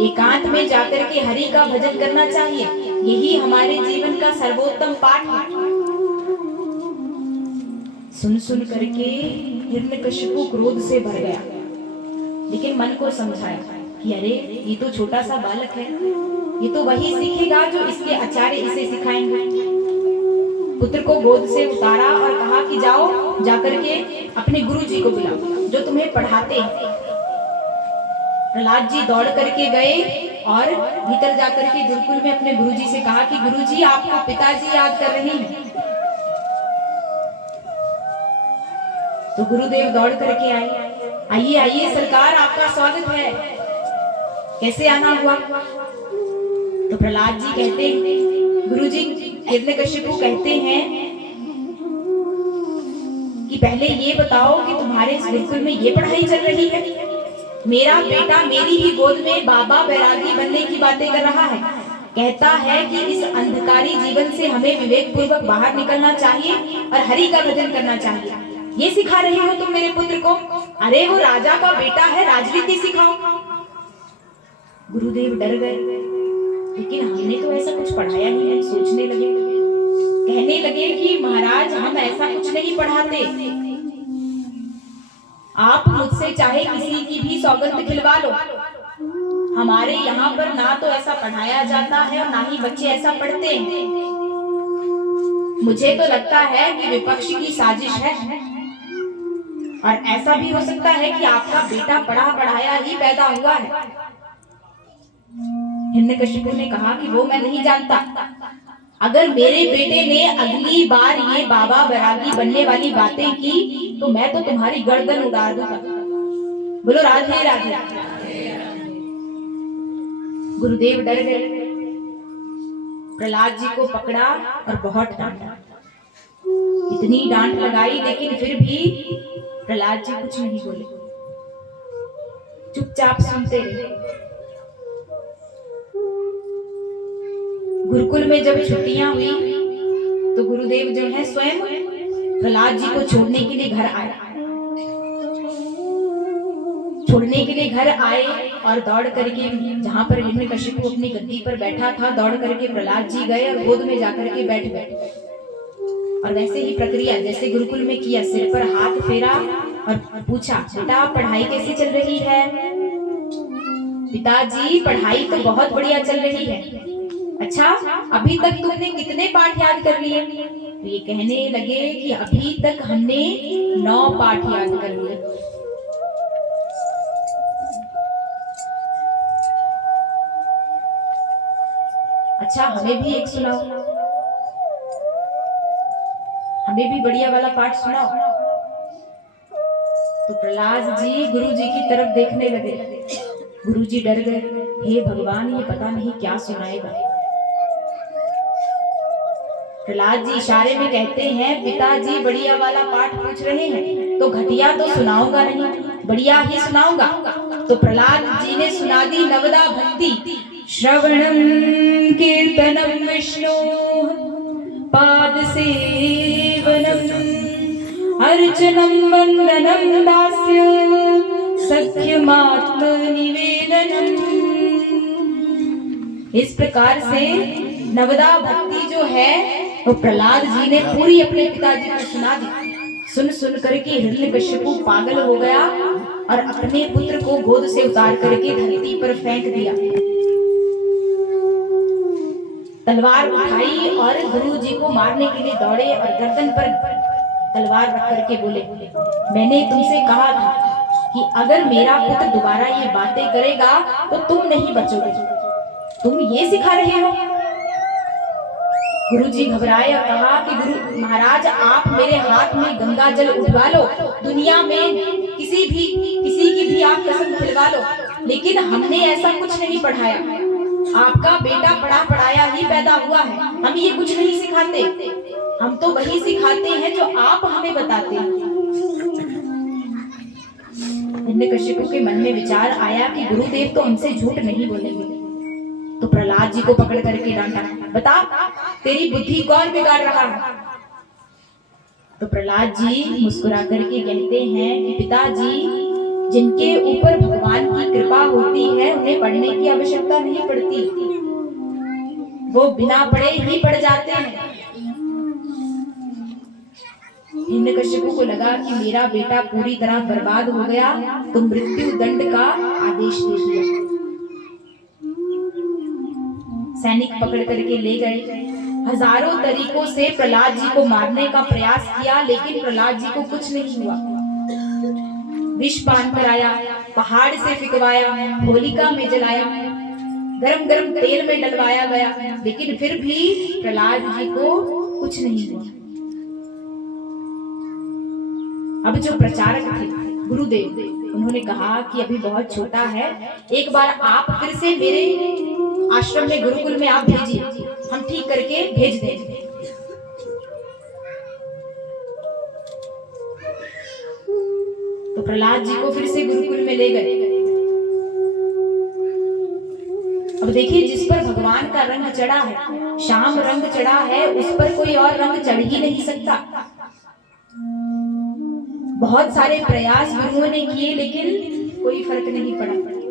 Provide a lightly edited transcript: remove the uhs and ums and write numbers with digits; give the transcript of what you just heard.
एकांत में जाकर के हरि का भजन करना चाहिए। यही हमारे जीवन का सर्वोत्तम पाठ है। सुन सुन करके हिरण्यकशिपु क्रोध से भर गया, लेकिन मन को समझाया कि अरे ये तो छोटा सा बालक है, ये तो वही सीखेगा जो इसके आचार्य इसे सिखाएंगे। पुत्र को गोद से उतारा और कहा कि जाओ जाकर के अपने गुरु जी को बुलाओ जो तुम्हें पढ़ाते हैं। प्रहलाद जी दौड़ करके गए और भीतर जाकर के गुरुकुल में अपने गुरुजी से कहा कि गुरुजी आपको पिताजी याद कर रहे हैं। तो गुरुदेव दौड़ करके आए, आइए आइए सरकार आपका स्वागत है, कैसे आना हुआ? तो प्रहलाद जी कहते हैं, गुरुजी हिरण्यकशिपु कहते हैं कि पहले ये बताओ कि तुम्हारे इस गुरुकुल में ये पढ़ाई चल रही है? मेरा बेटा मेरी ही गोद में बाबा बैरागी बनने की बातें कर रहा है, कहता है कि इस अंधकारी जीवन से हमें विवेक पूर्वक बाहर निकलना चाहिए और हरि का भजन करना चाहिए। ये सिखा रहे हो तुम मेरे पुत्र को? अरे वो राजा का बेटा है, राजनीति सिखाओ। गुरुदेव डर गए, लेकिन हमने तो ऐसा कुछ पढ़ाया नहीं है। सोचने लगे, कहने लगे कि महाराज हम ऐसा कुछ नहीं पढ़ाते, आप मुझसे चाहे किसी की भी सौगंध खिलवा लो, हमारे यहाँ पर ना तो ऐसा पढ़ाया जाता है और ना ही बच्चे ऐसा पढ़ते हैं। मुझे तो लगता है कि विपक्ष की साजिश है, और ऐसा भी हो सकता है कि आपका बेटा पढ़ा पढ़ाया ही पैदा हुआ है। हिरण्यकशिपु ने कहा कि वो मैं नहीं जानता, अगर मेरे बेटे ने अगली बार ये बाबा बैरागी बनने वाली बातें की तो मैं तो तुम्हारी गर्दन उड़ा दूंगा। बोलो राधे राधे। गुरुदेव डर गए, प्रहलाद जी को पकड़ा और बहुत डांटा। इतनी डांट लगाई लेकिन फिर भी प्रहलाद जी कुछ नहीं बोले, चुपचाप सुनते रहे। गुरुकुल में जब छुट्टियां हुई तो गुरुदेव जो है स्वयं प्रहलाद जी को छोड़ने के लिए घर आए। छोड़ने के लिए घर आए और दौड़ करके जहां पर हिरण्यकशिपु अपनी गद्दी पर बैठा था, दौड़ करके प्रहलाद जी गए और गोद में जाकर के बैठ गए। और वैसे ही प्रक्रिया जैसे गुरुकुल में किया, सिर पर हाथ फेरा और पूछा, बेटा पढ़ाई कैसी चल रही है? पिताजी पढ़ाई तो बहुत बढ़िया चल रही है। अच्छा, अभी तक तुमने कितने पाठ याद कर लिए? तो ये कहने लगे कि अभी तक हमने 9 पाठ याद कर लिए। अच्छा, हमें भी एक सुनाओ, हमें भी बढ़िया वाला पाठ सुनाओ। तो प्रहलाद जी गुरु जी की तरफ देखने लगे। गुरु जी डर गए, हे भगवान ये पता नहीं क्या सुनाएगा। प्रहलाद जी इशारे में कहते हैं, पिताजी बढ़िया वाला पाठ पूछ रहे हैं तो घटिया तो सुनाऊंगा नहीं, बढ़िया ही सुनाऊंगा। तो प्रहलाद जी ने सुना दी नवदा भक्ति। श्रवणम कीर्तनम विष्णु पाद सेवनम अर्चनम वंदनम दास्य सख्यमात्म निवेदनम। इस प्रकार से नवदा भक्ति जो है वो प्रहलाद जी ने पूरी अपने पिताजी को सुना दी। सुन सुन करके हिरण्यकशिपु पागल हो गया और अपने पुत्र को गोद से उतार करके धरती पर फेंक दिया। तलवार उठाई और गुरु जी को मारने के लिए दौड़े और गर्दन पर तलवार रख करके बोले, मैंने तुमसे कहा था कि अगर मेरा पुत्र दोबारा ये बातें करेगा तो तुम नहीं बचोगे, तुम ये सिखा रहे हो। गुरुजी घबराए और कहा कि गुरु महाराज आप मेरे हाथ में गंगा जल उठवा लो, दुनिया में किसी की भी आप कसम खिलवा लो, लेकिन हमने ऐसा कुछ नहीं पढ़ाया। आपका बेटा पढ़ा पढ़ाया ही पैदा हुआ है, हम ये कुछ नहीं सिखाते, हम तो वही सिखाते हैं जो आप हमें बताते हैं। हिरण्यकशिपु के मन में विचार आया कि गुरुदेव तो हमसे झूठ नहीं बोलेंगे। तो प्रहलाद जी को पकड़ करके डांटा, बता तेरी बुद्धि कौन बिगाड़ रहा है? तो प्रहलाद जी मुस्कुरा करके कहते हैं कि पिताजी जिनके ऊपर भगवान की कृपा होती है उन्हें पढ़ने की आवश्यकता नहीं पड़ती, वो बिना पढ़े ही पढ़ जाते हैं। हिरण्यकशिपु को लगा कि मेरा बेटा पूरी तरह बर्बाद हो गया, तो मृत्यु दंड का आदेश दे दिया। सैनिक पकड़ करके ले गए, हजारों तरीकों से प्रहलाद जी को मारने का प्रयास किया, लेकिन प्रहलाद जी को कुछ नहीं हुआ। विष पान कराया, पहाड़ से फिकवाया, होलिका में जलाया, गरम गरम तेल में डलवाया गया, लेकिन फिर भी प्रहलाद जी को कुछ नहीं हुआ। अब जो प्रचारक थे गुरुदेव, उन्होंने कहा कि अभी बहुत छोटा है, एक बार आप फिर से मेरे आश्रम में गुरुकुल में आप भेजिए, हम ठीक करके भेज देंगे। तो प्रहलाद जी को फिर से गुरुकुल में ले गए। अब देखिए, जिस पर भगवान का रंग चढ़ा है, श्याम रंग चढ़ा है, उस पर कोई और रंग चढ़ ही नहीं सकता। बहुत सारे प्रयास गुरुओं ने किए, लेकिन कोई फर्क नहीं पड़ा।